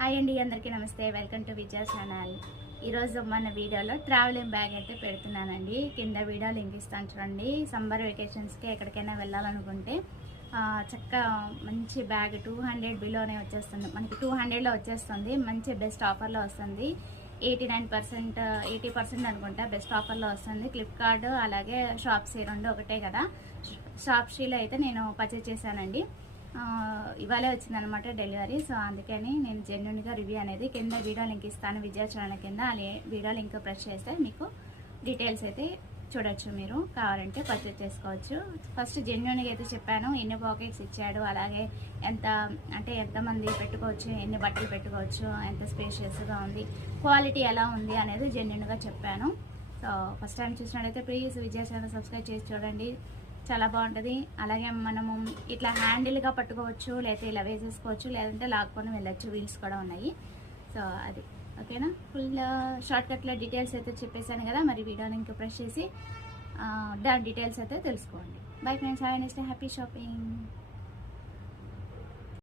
Hi అండి, అందరికీ నమస్తే. Welcome to Vijaya channel. ఈరోజు మన వీడియోలో ట్రావెలింగ్ బ్యాగ్ అయితే పెడుతున్నానండి. కింద వీడియో లింక్ ఇస్తాను చూడండి. సమ్మర్ వెకేషన్స్కి ఎక్కడికైనా వెళ్ళాలనుకుంటే చక్కగా మంచి బ్యాగ్ 200 బిలోనే వచ్చేస్తుంది. మనకి 200లో వచ్చేస్తుంది. మంచి బెస్ట్ ఆఫర్లో వస్తుంది. 80% అనుకుంటా బెస్ట్ ఆఫర్లో వస్తుంది. ఫ్లిప్కార్ట్ అలాగే షాప్సీ రెండు ఒకటే కదా. షాప్సీలో అయితే నేను పర్చేజ్ చేశానండి. ఇవాళే వచ్చిందనమాట డెలివరీ. సో అందుకని నేను జెన్యున్గా రివ్యూ అనేది కింద వీడియో లింక్ ఇస్తాను విజయ ఛానల్ కింద. వీడియో లింక్ ప్రెస్ చేస్తే మీకు డీటెయిల్స్ అయితే చూడొచ్చు. మీరు కావాలంటే పర్చేజ్ చేసుకోవచ్చు. ఫస్ట్ జెన్యున్గా అయితే చెప్పాను. ఎన్ని పాకెట్స్ ఇచ్చాడు, అలాగే ఎంతమంది పెట్టుకోవచ్చు, ఎన్ని బట్టలు పెట్టుకోవచ్చు, ఎంత స్పేషియస్గా ఉంది, క్వాలిటీ ఎలా ఉంది అనేది జెన్యున్గా చెప్పాను. సో ఫస్ట్ టైం చూసినట్లయితే ప్లీజ్ విజయ ఛానల్ సబ్స్క్రైబ్ చేసి చూడండి. చాలా బాగుంటుంది. అలాగే మనము ఇట్లా హ్యాండిల్గా పట్టుకోవచ్చు, లేకపోతే ఇలా వేసేసుకోవచ్చు, లేదంటే లాక్కొని వెళ్ళచ్చు. వీల్స్ కూడా ఉన్నాయి. సో అది ఓకేనా. ఫుల్ షార్ట్కట్లో డీటెయిల్స్ అయితే చెప్పేశాను కదా. మరి వీడియో లింక్ ప్రెస్ చేసి దాని డీటెయిల్స్ అయితే తెలుసుకోండి. Bye friends, have a nice day, happy shopping.